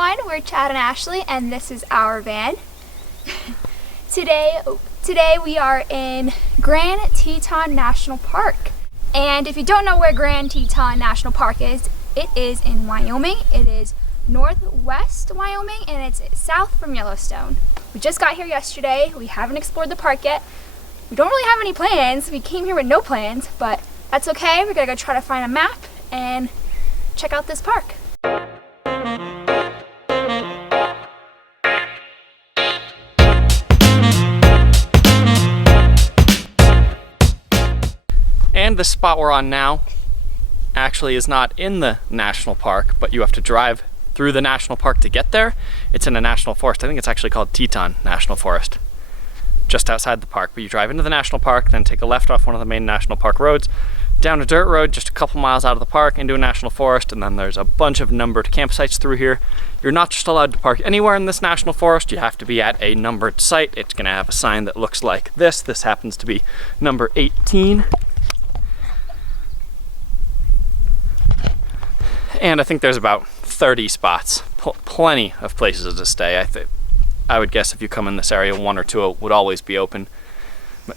everyone, we're Chad and Ashley, and this is our van. Today we are in Grand Teton National Park. And if you don't know where Grand Teton National Park is, it is in Wyoming. It is northwest Wyoming, and it's south from Yellowstone. We just got here yesterday. We haven't explored the park yet. We don't really have any plans. We came here with no plans, but that's okay. We're gonna go try to find a map and check out this park. And the spot we're on now actually is not in the national park, but you have to drive through the national park to get there. It's in a national forest. I think it's actually called Teton National Forest, just outside the park. But you drive into the national park, then take a left off one of the main national park roads, down a dirt road just a couple miles out of the park into a national forest, and then there's a bunch of numbered campsites through here. You're not just allowed to park anywhere in this national forest. You have to be at a numbered site. It's gonna have a sign that looks like this. This happens to be number 18. And I think there's about 30 spots, plenty of places to stay. I would guess if you come in this area, one or two would always be open,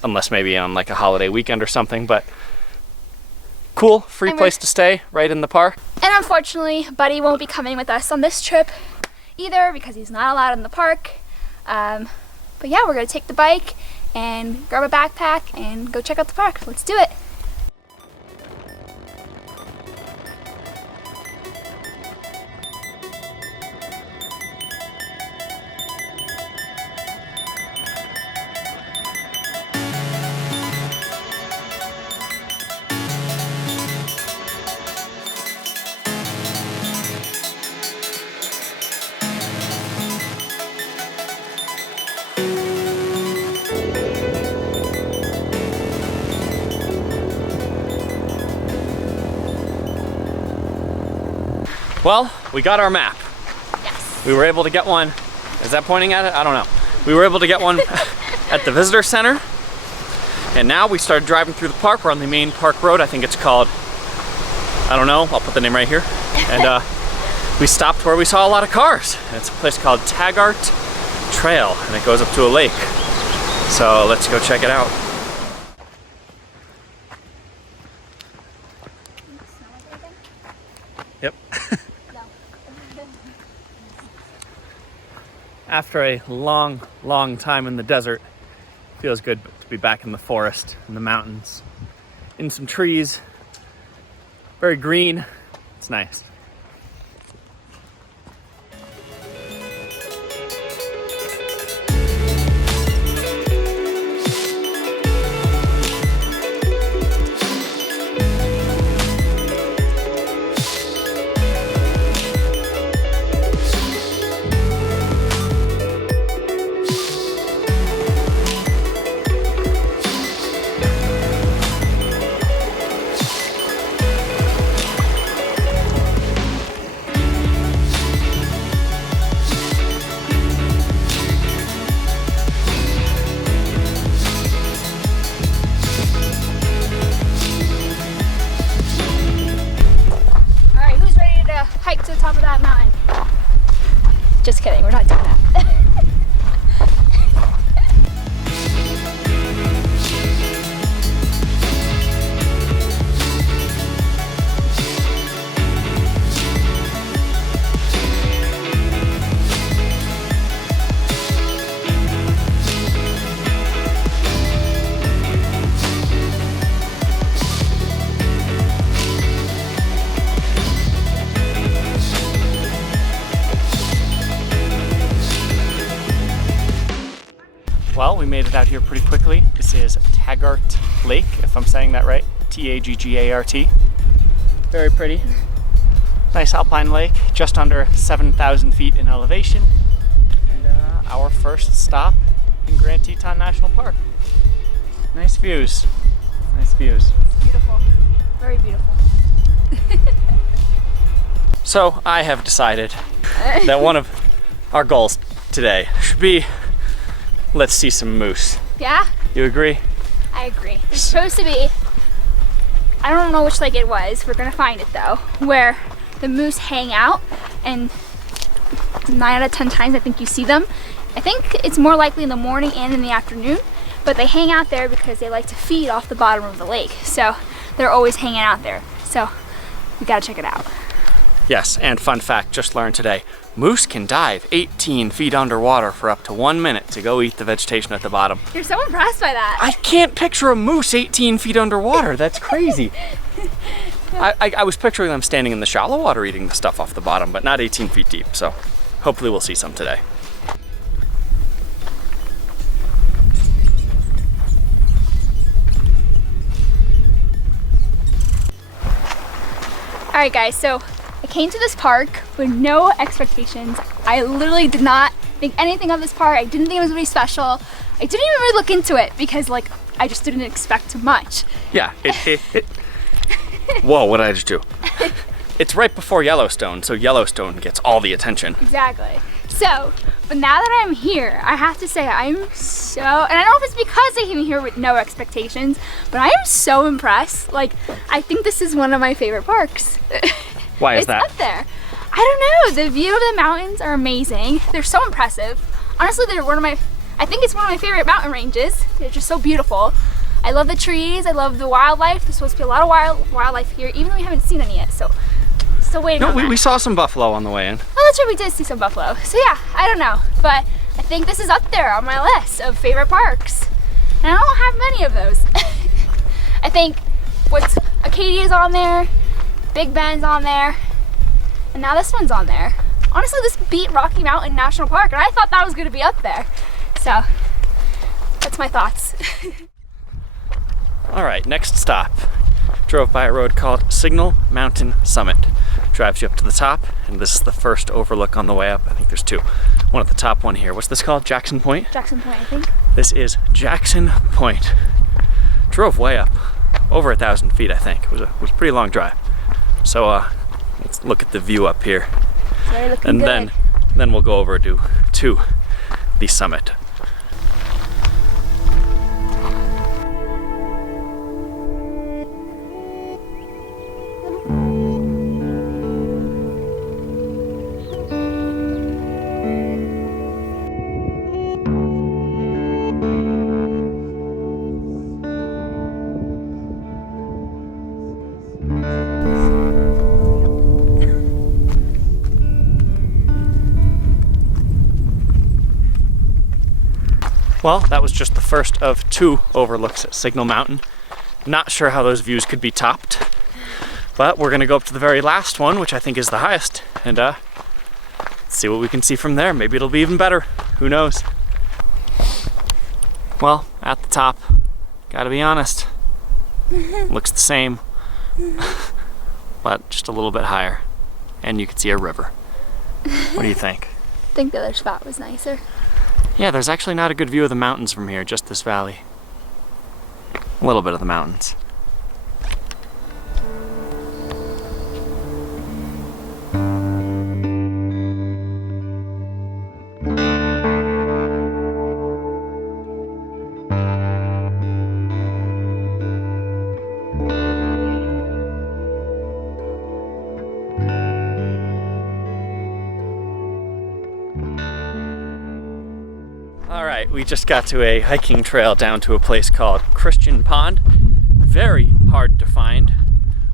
unless maybe on like a holiday weekend or something, but cool, free place to stay right in the park. And unfortunately, Buddy won't be coming with us on this trip either because he's not allowed in the park. But yeah, we're gonna take the bike and grab a backpack and go check out the park. Let's do it. Well, we got our map. Yes. We were able to get one. Is that pointing at it? I don't know. We were able to get one at the visitor center. And now we started driving through the park. We're on the main park road. I think it's called, I don't know, I'll put the name right here. And we stopped where we saw a lot of cars. And it's a place called Taggart Trail, and it goes up to a lake. So let's go check it out. Yep. After a long time in the desert, feels good to be back in the forest, in the mountains, in some trees, very green. It's nice. To the top of that mountain. Just kidding, we're not doing that. Well, we made it out here pretty quickly. This is Taggart Lake, if I'm saying that right. T-A-G-G-A-R-T. Very pretty. Nice alpine lake, just under 7,000 feet in elevation. And our first stop in Grand Teton National Park. Nice views. Nice views. It's beautiful. Very beautiful. So I have decided that one of our goals today should be, let's see some moose. Yeah? You agree? I agree. It's supposed to be, I don't know which lake it was, we're gonna find it though, where the moose hang out and 9 out of 10 times I think you see them. I think it's more likely in the morning and in the afternoon, but they hang out there because they like to feed off the bottom of the lake. So they're always hanging out there. So we gotta check it out. Yes, and fun fact, just learned today, moose can dive 18 feet underwater for up to 1 minute to go eat the vegetation at the bottom. You're so impressed by that. I can't picture a moose 18 feet underwater. That's crazy. I was picturing them standing in the shallow water eating the stuff off the bottom, but not 18 feet deep. So hopefully we'll see some today. All right, guys, so I came to this park with no expectations. I literally did not think anything of this park. I didn't think it was really special. I didn't even really look into it because, like, I just didn't expect much. Yeah, whoa, what did I just do? It's right before Yellowstone, so Yellowstone gets all the attention. Exactly. So, but now that I'm here, I have to say I'm so, and I don't know if it's because I came here with no expectations, but I am so impressed. Like, I think this is one of my favorite parks. Why is that? It's up there. I don't know, the view of the mountains are amazing. They're so impressive. Honestly, they're I think it's one of my favorite mountain ranges. They're just so beautiful. I love the trees, I love the wildlife. There's supposed to be a lot of wildlife here, even though we haven't seen any yet, so still waiting on that. We saw some buffalo on the way in. Oh, that's right, we did see some buffalo. So yeah, I don't know, but I think this is up there on my list of favorite parks. And I don't have many of those. I think Acadia's on there, Big Bend's on there, and now this one's on there. Honestly, this beat Rocky Mountain National Park, and I thought that was gonna be up there. So, that's my thoughts. All right, next stop. Drove by a road called Signal Mountain Summit. Drives you up to the top, and this is the first overlook on the way up. I think there's two. One at the top, one here. What's this called? Jackson Point? Jackson Point, I think. This is Jackson Point. Drove way up, over 1,000 feet, I think. It was a pretty long drive. So let's look at the view up here. It's very looking and good. then we'll go over to the summit. Well, that was just the first of 2 overlooks at Signal Mountain. Not sure how those views could be topped, but we're gonna go up to the very last one, which I think is the highest, and see what we can see from there. Maybe it'll be even better, who knows? Well, at the top, gotta be honest, looks the same, but just a little bit higher, and you can see a river. What do you think? I think the other spot was nicer. Yeah, there's actually not a good view of the mountains from here, just this valley. A little bit of the mountains. Alright, we just got to a hiking trail down to a place called Christian Pond. Very hard to find.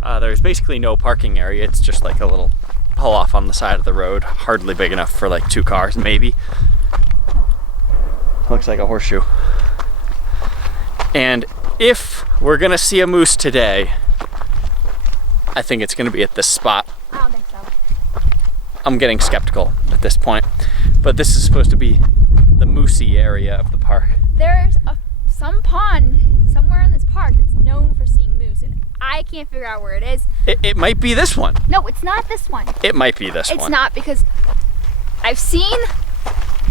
There's basically no parking area. It's just like a little pull off on the side of the road. Hardly big enough for like 2 cars, maybe. Looks like a horseshoe. And if we're gonna see a moose today, I think it's gonna be at this spot. I don't think so. I'm getting skeptical at this point, but this is supposed to be the moosey area of the park. There's some pond somewhere in this park that's known for seeing moose, and I can't figure out where it is. It might be this one. No, it's not this one. It might be this one. It's not, because I've seen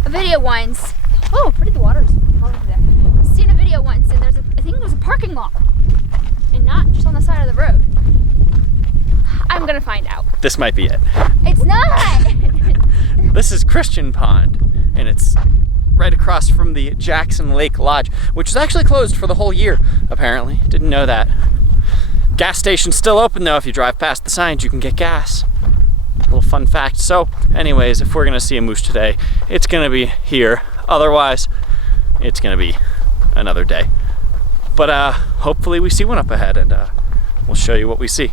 a video once. Oh, pretty the water's over there. I've seen a video once, and I think there's a parking lot, and not just on the side of the road. I'm gonna find out. This might be it. It's not. This is Christian Pond, and it's right across from the Jackson Lake Lodge, which is actually closed for the whole year, apparently. Didn't know that. Gas station's still open though. If you drive past the signs, you can get gas. Little fun fact. So anyways, if we're gonna see a moose today, it's gonna be here. Otherwise, it's gonna be another day. But hopefully we see one up ahead, and we'll show you what we see.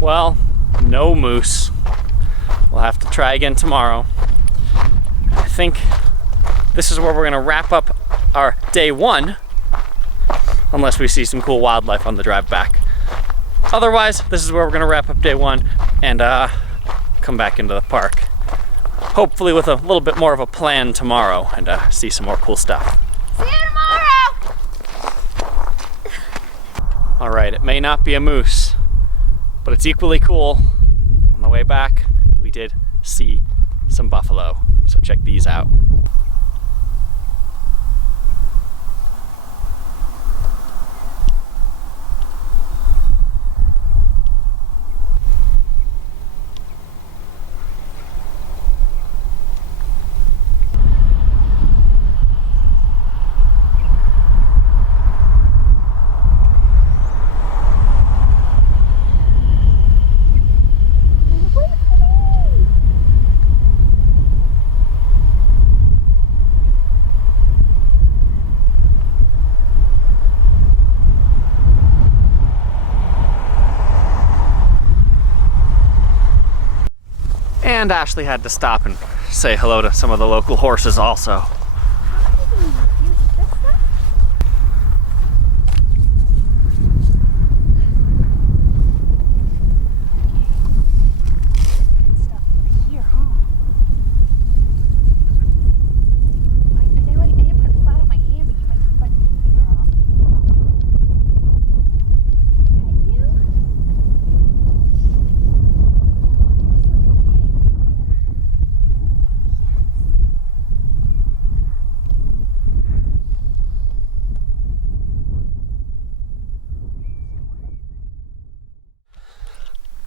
Well, no moose. We'll have to try again tomorrow. I think this is where we're gonna wrap up our day one, unless we see some cool wildlife on the drive back. Otherwise, this is where we're gonna wrap up day one and come back into the park. Hopefully with a little bit more of a plan tomorrow, and see some more cool stuff. See you tomorrow! All right, it may not be a moose, but it's equally cool. On the way back, we did see some buffalo, so check these out. And Ashley had to stop and say hello to some of the local horses also.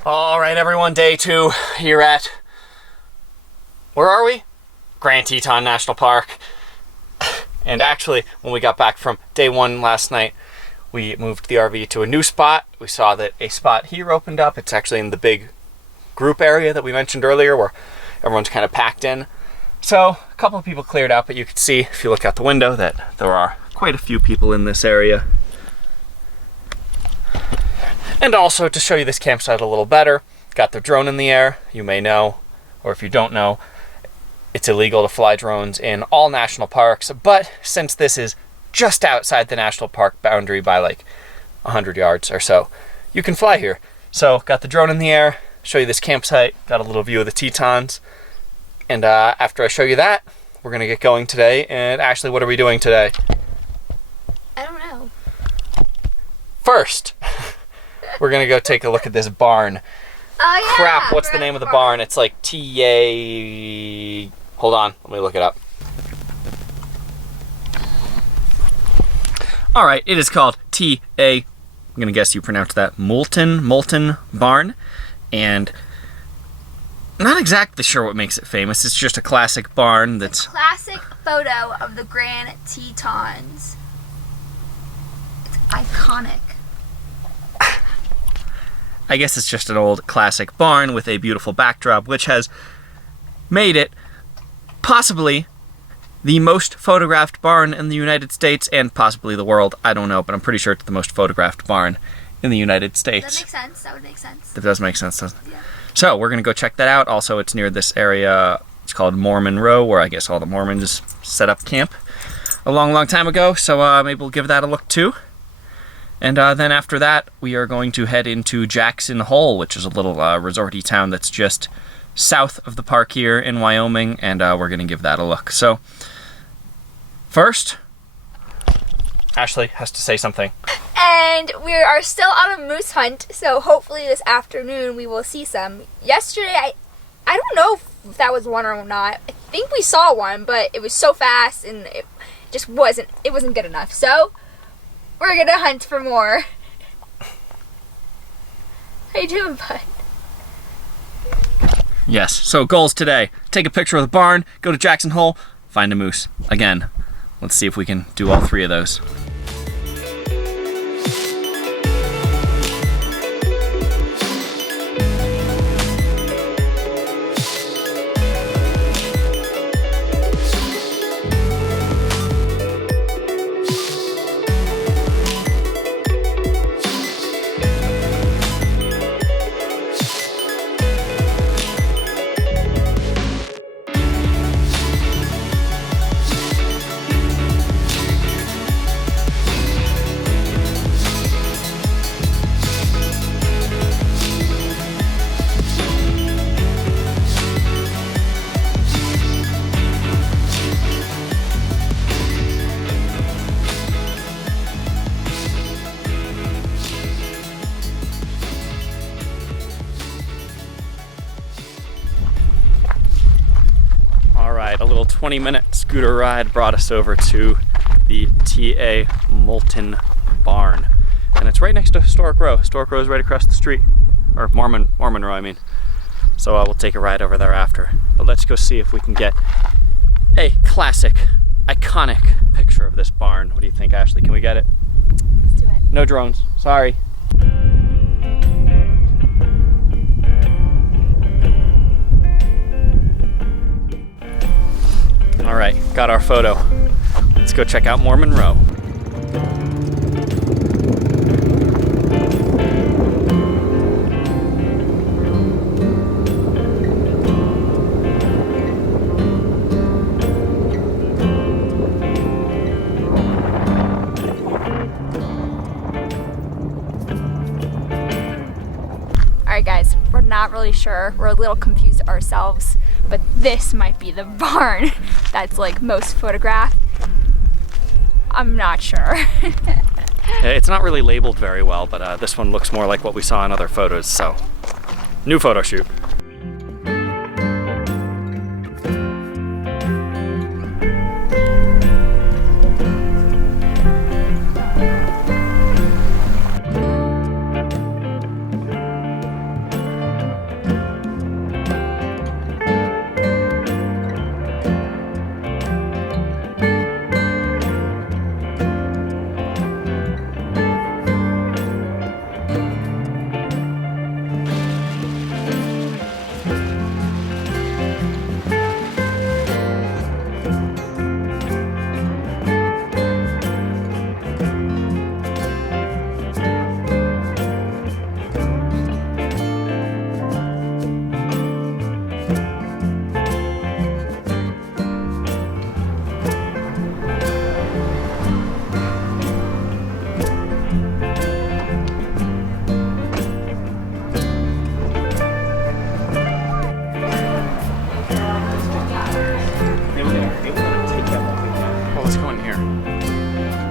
All right, everyone, day two here at, where are we? Grand Teton National Park. And actually, when we got back from day one last night, we moved the RV to a new spot. We saw that a spot here opened up. It's actually in the big group area that we mentioned earlier where everyone's kind of packed in. So a couple of people cleared out, but you can see if you look out the window that there are quite a few people in this area. And also, to show you this campsite a little better, got the drone in the air. You may know, or if you don't know, it's illegal to fly drones in all national parks, but since this is just outside the national park boundary by like 100 yards or so, you can fly here. So, got the drone in the air, show you this campsite, got a little view of the Tetons, and after I show you that, we're gonna get going today. And Ashley, what are we doing today? I don't know. First, we're gonna go take a look at this barn. Oh yeah! Crap, what's the name of the barn? It's like T.A. Hold on, let me look it up. Alright, it is called T.A. I'm gonna guess you pronounced that Moulton Barn. And not exactly sure what makes it famous. It's just a classic barn that's... Classic photo of the Grand Tetons. It's iconic. I guess it's just an old classic barn with a beautiful backdrop, which has made it possibly the most photographed barn in the United States and possibly the world. I don't know, but I'm pretty sure it's the most photographed barn in the United States. That makes sense. That would make sense. That does make sense, doesn't it? Yeah. So we're going to go check that out. Also, it's near this area. It's called Mormon Row, where I guess all the Mormons set up camp a long time ago. So maybe we'll give that a look too. And then after that, we are going to head into Jackson Hole, which is a little resorty town that's just south of the park here in Wyoming, and we're going to give that a look. So, first, Ashley has to say something. And we are still on a moose hunt, so hopefully this afternoon we will see some. Yesterday, I don't know if that was one or not. I think we saw one, but it was so fast and it just wasn't good enough. So, we're gonna hunt for more. How you doing, bud? Yes, so goals today. Take a picture of the barn, go to Jackson Hole, find a moose. Again, let's see if we can do all 3 of those. A little 20-minute scooter ride brought us over to the TA Moulton barn. And it's right next to Historic Row. Historic Row is right across the street. Or Mormon Row, I mean. So we'll take a ride over there after. But let's go see if we can get a classic, iconic picture of this barn. What do you think, Ashley? Can we get it? Let's do it. No drones. Sorry. All right, got our photo. Let's go check out Mormon Row. All right, guys, we're not really sure. We're a little confused ourselves, but this might be the barn that's like most photographed. I'm not sure. It's not really labeled very well, but this one looks more like what we saw in other photos, so new photo shoot.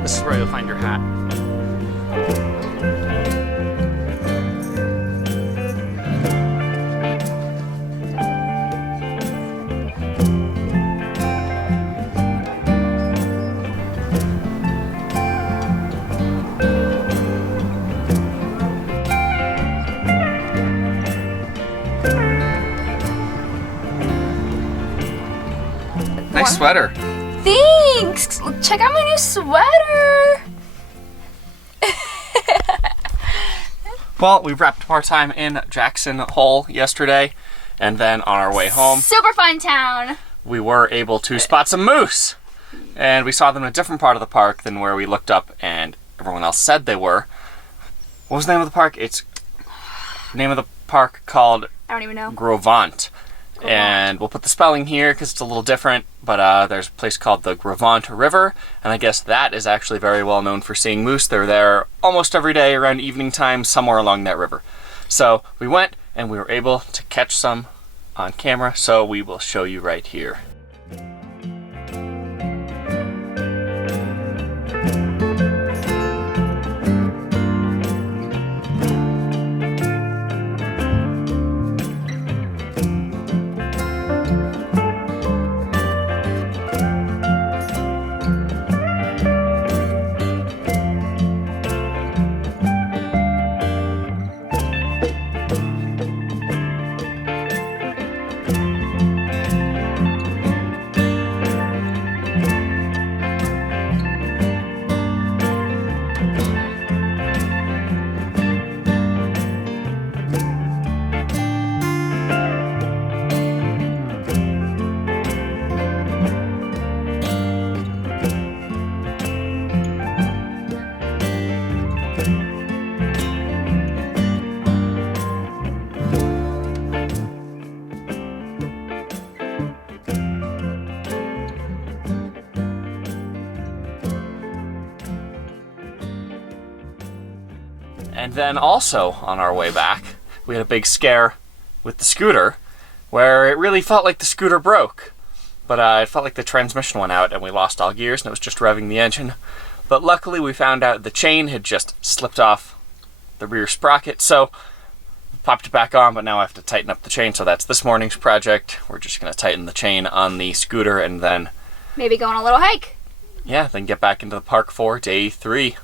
This is where you'll find your hat. Nice sweater. Thanks! Check out my new sweater! Well, we wrapped up our time in Jackson Hole yesterday, and then on our way home, Super fun town! we were able to spot some moose. And we saw them in a different part of the park than where we looked up and everyone else said they were. What was the name of the park? It's name of the park called I don't even know. Grovant. And we'll put the spelling here because it's a little different, but there's a place called the Grovant River, and I guess that is actually very well known for seeing moose. They're there almost every day around evening time, somewhere along that river. So we went and we were able to catch some on camera, so we will show you right here. And then also on our way back, we had a big scare with the scooter where it really felt like the scooter broke. But it felt like the transmission went out and we lost all gears and it was just revving the engine. But luckily we found out the chain had just slipped off the rear sprocket, so popped it back on, but now I have to tighten up the chain, so that's this morning's project. We're just going to tighten the chain on the scooter and then maybe go on a little hike. Yeah, then get back into the park for day 3.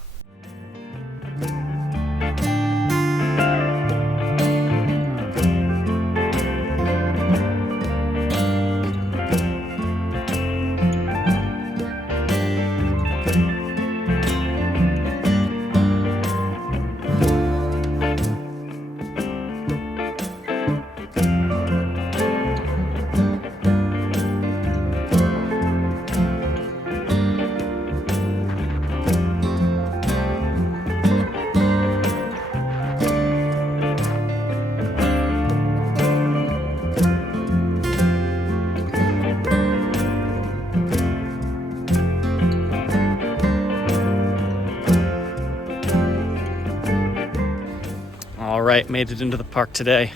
Alright, made it into the park today.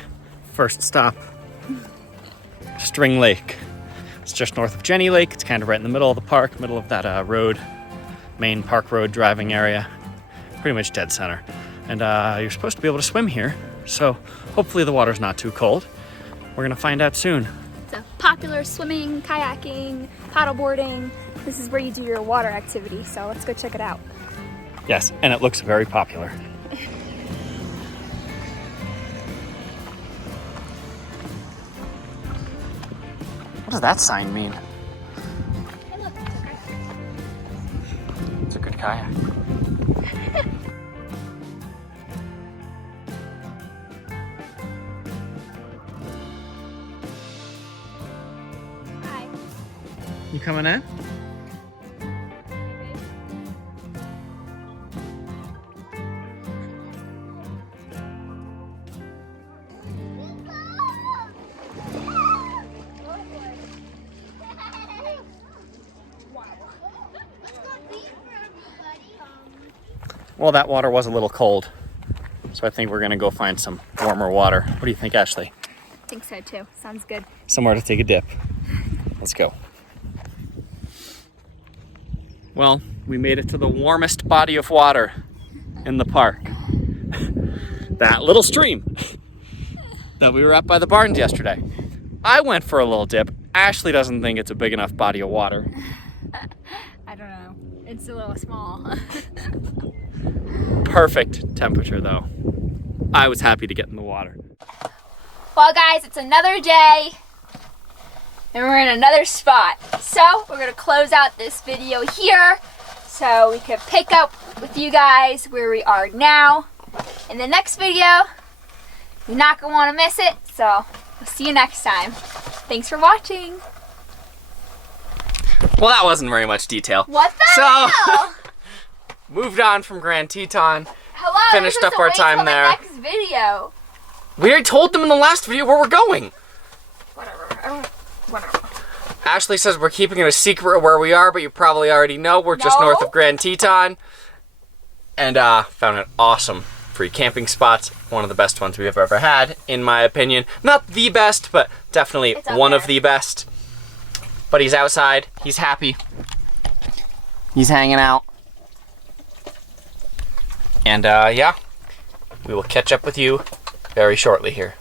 First stop, String Lake. It's just north of Jenny Lake. It's kind of right in the middle of the park, middle of that road, main park road driving area. Pretty much dead center. And you're supposed to be able to swim here, so hopefully the water's not too cold. We're gonna find out soon. It's a popular swimming, kayaking, paddleboarding. This is where you do your water activity, so let's go check it out. Yes, and it looks very popular. What does that sign mean? Hey, look, It's a good kayak. Hi. You coming in? Well, that water was a little cold, so I think we're gonna go find some warmer water. What do you think, Ashley? I think so too. Sounds good. Somewhere to take a dip. Let's go. Well, we made it to the warmest body of water in the park. That little stream that we were at by the barns yesterday. I went for a little dip. Ashley doesn't think it's a big enough body of water. I don't know. It's a little small. Perfect temperature though. I was happy to get in the water. Well guys, it's another day and we're in another spot. So we're gonna close out this video here so we can pick up with you guys where we are now in the next video. You're not gonna wanna miss it, so we'll see you next time. Thanks for watching. Well, that wasn't very much detail. What the hell? Moved on from Grand Teton. Hello, Finished up our time there. The next video. We already told them in the last video where we're going. Whatever. Ashley says we're keeping it a secret where we are, but you probably already know. We're just north of Grand Teton. And found an awesome free camping spot. One of the best ones we've ever had, in my opinion. Not the best, but definitely one of the best. But he's outside. He's happy. He's hanging out. And yeah, we will catch up with you very shortly here.